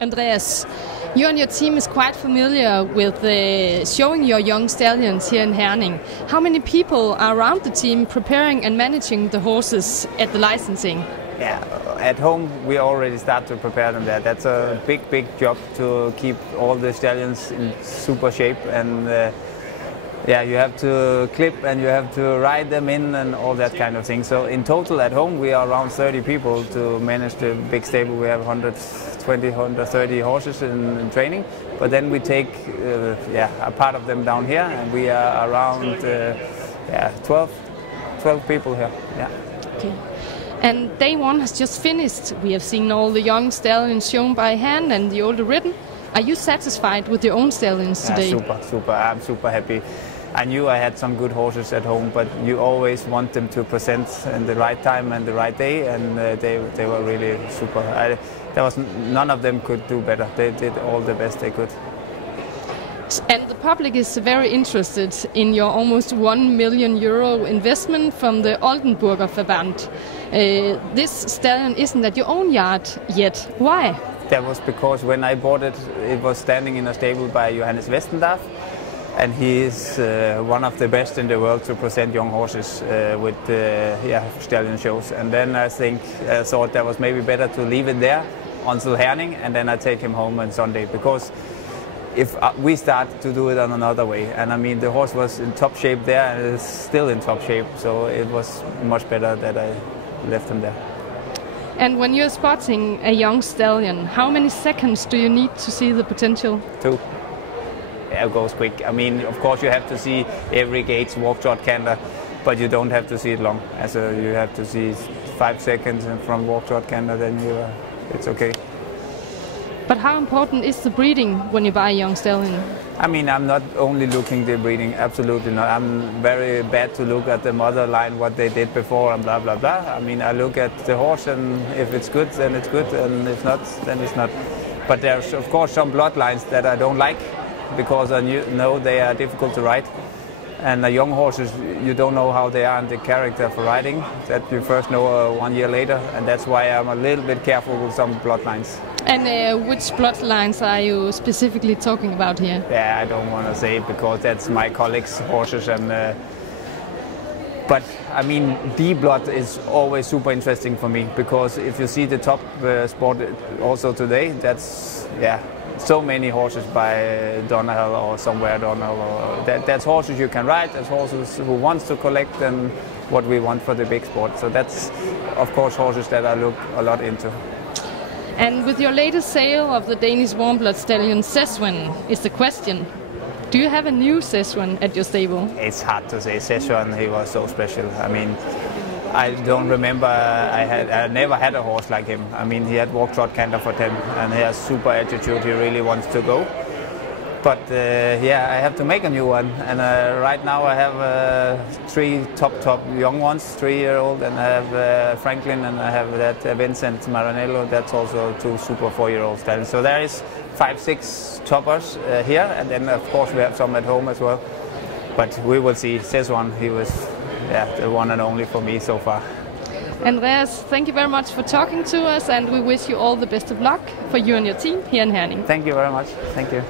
Andreas, you and your team is quite familiar with showing your young stallions here in Herning. How many people are around the team preparing and managing the horses at the licensing? Yeah, at home we already start to prepare them there. That's a big job to keep all the stallions in super shape, and yeah, you have to clip and you have to ride them in and all that kind of thing. So in total at home we are around 30 people to manage the big stable. We have 120, 130 horses in training, but then we take a part of them down here, and we are around 12 people here. Yeah. Okay. And day one has just finished. We have seen all the young stallions shown by hand and the older ridden. Are you satisfied with your own stallions today? Super. I'm super happy. I knew I had some good horses at home, but you always want them to present in the right time and the right day, and they were really super. None of them could do better. They did all the best they could. And the public is very interested in your almost €1 million investment from the Oldenburger Verband. This stallion isn't at your own yard yet. Why? That was because when I bought it, it was standing in a stable by Johannes Westendarf, and he is one of the best in the world to present young horses with stallion shows. And then I thought that was maybe better to leave it there until Herning, and then I take him home on Sunday, because if we start to do it on another way, and I mean the horse was in top shape there and is still in top shape, so it was much better that I left him there. And when you're spotting a young stallion, how many seconds do you need to see the potential? 2. Yeah, it goes quick. I mean, of course you have to see every gate, walk, trot, canter, but you don't have to see it long. You have to see 5 seconds from walk, trot, canter, then it's okay. But how important is the breeding when you buy a young stallion? I mean, I'm not only looking the breeding, absolutely not. I'm very bad to look at the mother line, what they did before and blah, blah, blah. I mean, I look at the horse, and if it's good, then it's good, and if not, then it's not. But there's, of course, some bloodlines that I don't like, because I know they are difficult to ride. And the young horses, you don't know how they are and the character for riding. That you first know 1 year later, and that's why I'm a little bit careful with some bloodlines. And which bloodlines are you specifically talking about here? Yeah, I don't want to say it because that's my colleagues' horses. But I mean, D blood is always super interesting for me, because if you see the top sport also today, that's so many horses by Donegal or somewhere Donegal. That's horses you can ride. That's horses who wants to collect, and what we want for the big sport. So that's, of course, horses that I look a lot into. And with your latest sale of the Danish warm blood stallion Szechuan is the question: do you have a new Szechuan at your stable? It's hard to say. Szechuan, he was so special. I mean, I don't remember, I never had a horse like him. I mean, he had walk, trot, canter for 10, and he has super attitude. He really wants to go. But I have to make a new one, and right now I have 3 top young ones, 3-year-old, and I have Franklin, and I have that Vincent Maranello. That's also 2 super 4-year-old stallions. So there is 5-6 toppers here, and then of course we have some at home as well. But we will see. Szechuan, he was the one and only for me so far. Andreas, thank you very much for talking to us, and we wish you all the best of luck for you and your team here in Herning. Thank you very much. Thank you.